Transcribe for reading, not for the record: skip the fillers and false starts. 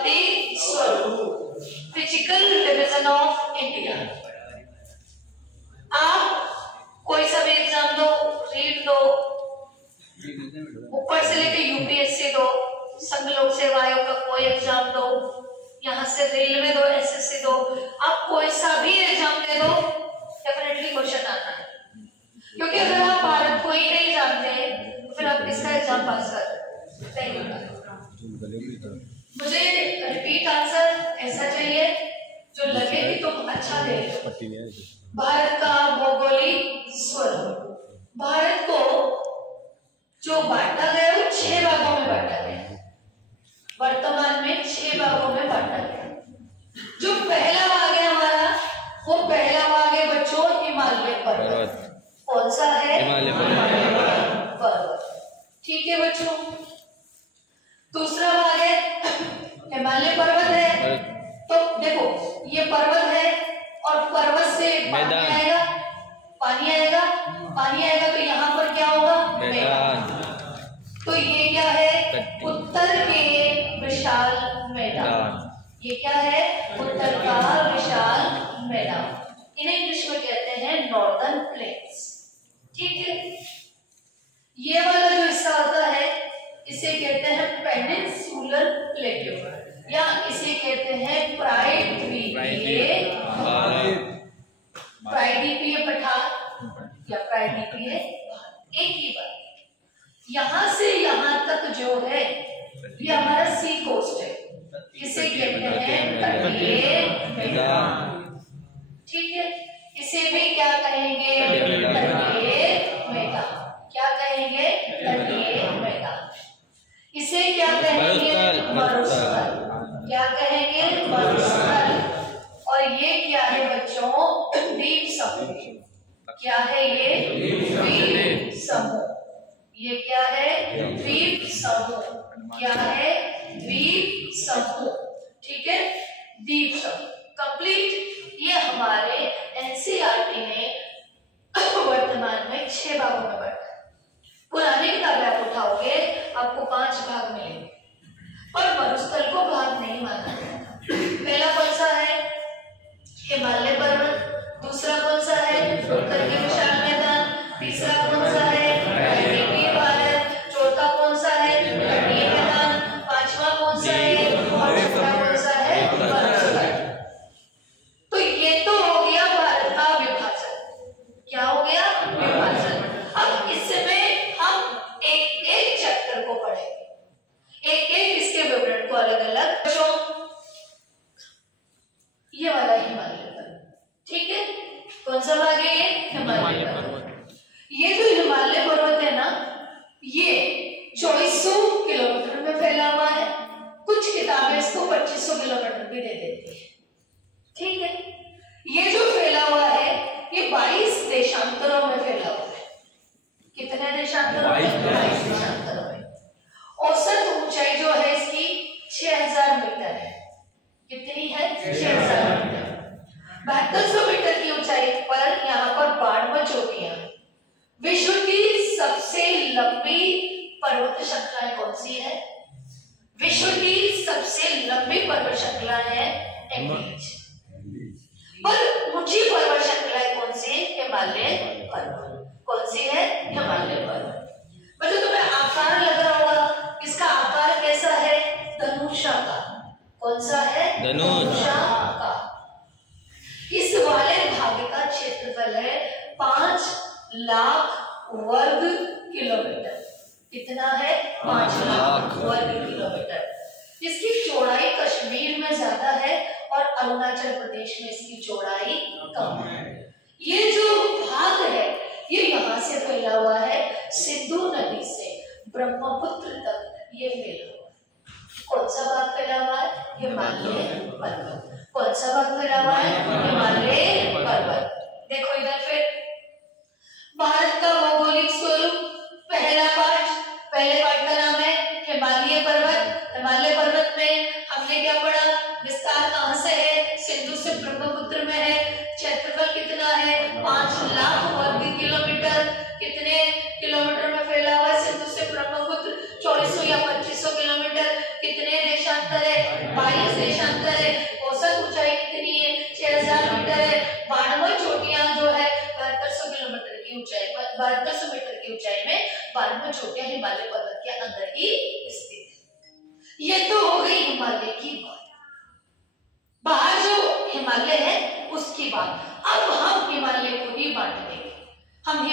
भौतिक स्वरूप, physical division of India. आप कोई सा भी एग्जाम दो, रीट दो, ऊपर से लेके यूपीएससी दो, संघ लोक सेवा आयोग का कोई एग्जाम दो, यहाँ से रेलवे दो, एसएससी दो, आप कोई सा भी एग्जाम दे दो, डेफिनेटली क्वेश्चन आता है। क्योंकि अगर आप भारत को ही नहीं जानते तो फिर आप किसका एग्जाम पास कर सकते हैं? मुझे रिपीट आंसर ऐसा चाहिए जो लगे कि तुम अच्छा दे रहे हो। भारत का भौगोलिक स्वरूप, भारत को जो बांटा गया वो 6 भागों में बांटा गया, वर्तमान में 6 भागों में बांटा गया। जो पहला भाग है हमारा, वो पहला भाग है बच्चों हिमालय पर्वत। कौन सा है? हिमालय पर्वत। ठीक है बच्चों। दूसरा भाग है हिमालय पर्वत है, तो देखो ये पर्वत है और पर्वत से पानी आएगा, पानी आएगा, पानी आएगा तो यहाँ पर क्या होगा? मैदान। तो ये क्या है? उत्तर के विशाल मैदान। ये क्या है? उत्तर का विशाल मैदान। इन्हें इंग्लिश में कहते हैं नॉर्दर्न प्लेन्स। ठीक है। ये वाला जो हिस्सा होता है इसे कहते हैं पेनिनसुलर प्लेट्यू, या इसे कहते हैं प्रायद्वीपीय पठार या प्रायद्वीपीय। एक ही बात, यहां से यहां तक जो है ये हमारा सी कोस्ट है, इसे कहते हैं तटीय मैदान। ठीक है। इसे भी क्या कहेंगे? तटीय मैदान। क्या कहेंगे? तटीय मैदान। इसे क्या कहेंगे? मरुस्थल। क्या कहेंगे? मरुस्थल। और ये क्या है बच्चों? द्वीप समूह। क्या है ये? द्वीप समूह। ये क्या है? द्वीप समूह। क्या है? द्वीप समूह। ठीक है, द्वीप समूह कंप्लीट। ये हमारे एनसीईआरटी ने वर्तमान में 6 भागों में बांटा। पुरानी किताबें आप उठाओगे आपको 5 भाग मिलेंगे, पर मरुस्थल को भाग नहीं माना जाता। पहला कौन सा है? हिमालय पर्वत। दूसरा कौन सा है? उत्तर के विशाल मैदान। तीसरा कौन सा है? प्रायद्वीपीय भारत। चौथा कौन सा है? तटीय मैदान। पांचवा कौन सा है? और छठा कौन सा है? मरुस्थल। तो ये तो हो गया भारत का विभाजन। क्या हो गया? विभाजन। अब इसमें हम एक एक चैप्टर को पढ़ेंगे, एक एक इसके विवरण को अलग अलग। ये वाला हिमालय पर्वत। ठीक है, कौन सा भाग है ये? हिमालय पर्वत। ये जो हिमालय पर्वत है ना, ये 2400 किलोमीटर में फैला हुआ है। कुछ किताबें इसको 2500 किलोमीटर भी दे देती है। ठीक है। ये जो फैला हुआ है ये 22 देशांतरों में फैला हुआ है। कितने देशांतरों में? 22 देशांतरों में। औसत ऊंचाई जो है इसकी 6000 मीटर है। कितनी है? 6000 मीटर। 7200 मीटर की ऊंचाई पर यहाँ पर 92 चोटियां। विश्व की सबसे लंबी पर्वत श्रृंखला कौन सी है? विश्व की सबसे लंबी पर्वत श्रृंखला है एवरेस्ट। पर ऊंची पर्वत श्रृंखला कौन सी? हिमालय पर्वत। कौन सी है? हिमालय पर्वत। बच्चों तुम्हें आकार लग रहा होगा, इसका आकार कैसा है? धनुषाकार। कौन सा है? धनुषाकार। इस वाले भाग का क्षेत्रफल है 5 लाख वर्ग किलोमीटर। कितना है? 5 लाख वर्ग किलोमीटर। इसकी चौड़ाई कश्मीर में ज्यादा है और अरुणाचल प्रदेश में इसकी चौड़ाई कम है। ये जो भाग है ये यहाँ से फैला हुआ है, सिंधु नदी से ब्रह्मपुत्र तक ये फैला हुआ है। कौन सा भाग फैला हुआ है? हिमालय पर्वत। कौन सा भाग फैला हुआ है? हिमालय पर्वत। देखो इधर फिर भारत का भौगोलिक स्वरूप। पहला पाठ, पहले पाठ का नाम है हिमालय पर्वत। हिमालय पर्वत में हमने क्या पढ़ा? विस्तार कहां से है? सिंधु से ब्रह्मपुत्र में है। क्षेत्रफल कितना है? 5 लाख वर्ग किलोमीटर। कितने किलोमीटर में फैला हुआ है? सिंधु से ब्रह्मपुत्र 2400 या 2500 किलोमीटर। कितने देशांतर है 22 देशांतर है। औसत ऊंचाई कितनी है 6000 मीटर है। 92 चोटियां जो है 7200 किलोमीटर की ऊंचाई 7200 मीटर की ऊंचाई में 92 चोटियां हिमालय पर्वत के अंदर ही स्थित है। ये तो हो गई हिमालय की बात, बाहर जो हिमालय है उसकी बात। अब हम हिमालय को ही बांट देंगे। हम